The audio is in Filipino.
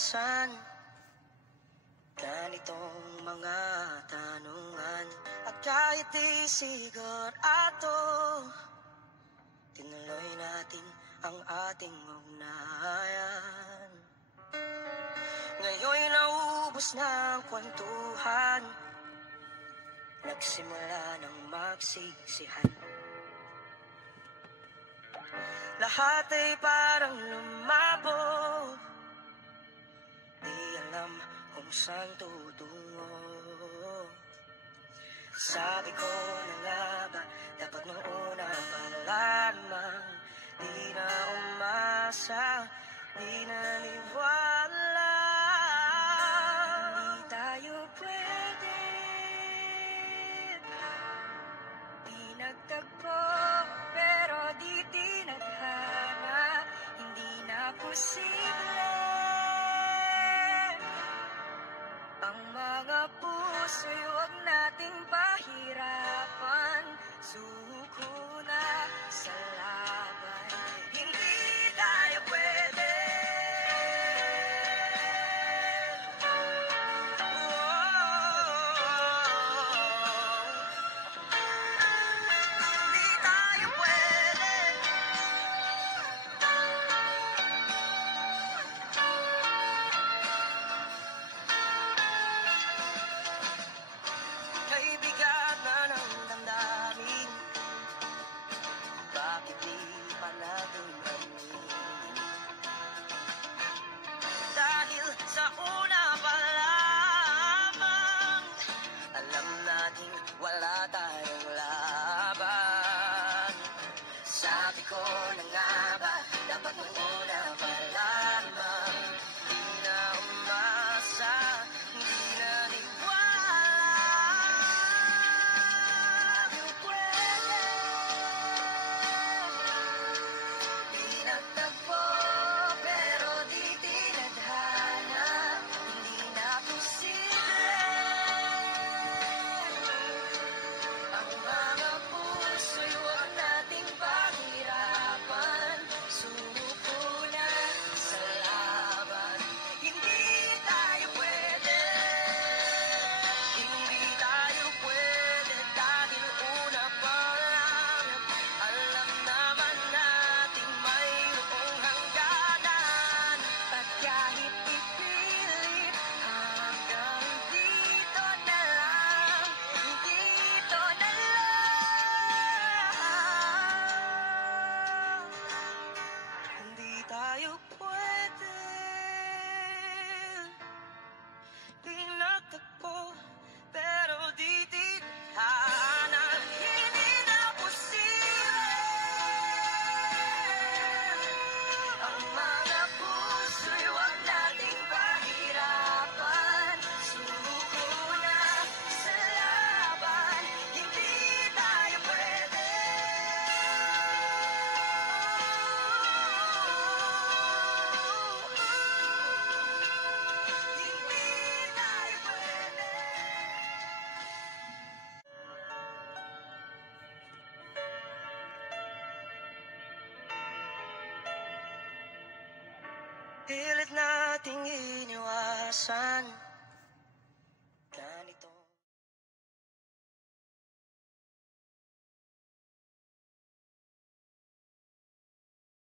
iwasan ganitong mga tanungan. At kahit di sigurado, tinuloy natin ang ating ugnayan. Ngayon'y naubos na ang kwentuhan, nagsimula ng magsisihan. Lahat ay parang lumabo, di alam kung saan tutungo. Sabi ko na nga ba, dapat nung una pa lamang, di na umasa, di naniwala. Hindi tayo pwede, di nagtagpo, pero di tinadhana. Hindi na posible ang mga puso'y huwag nating pahirapan. Suko na sa laban, hindi tayo pwede. Hindi tayo pwede. Kay bigat na ng damdamin, bakit di pa natin aminin? Dahil sa una pa lamang, alam natin wala tayong laban. Sabi ko na nga ba, dapat nung una pa lamang, di na umasa, di na niwala. Di pwede, di nagtagpo, pero di tinadhana. Hindi na posible ang mga puso'y huwag nating pahirapan. Suko na sa laban, hindi tayo pwede. Hindi tayo pwede dahil una pa lang, alam naman natin mayroong hangganan. At kahit ipilit, hanggang dito na lang, dito na lang. Hindi tayo pwede, di nagtagpo, pero di tinadhana. Hindi na posible ang mga puso'y huwag nating pahirapan. Suko na sa laban, hindi tayo pwede. Hindi tayo pwede. Pilit nating iniwasan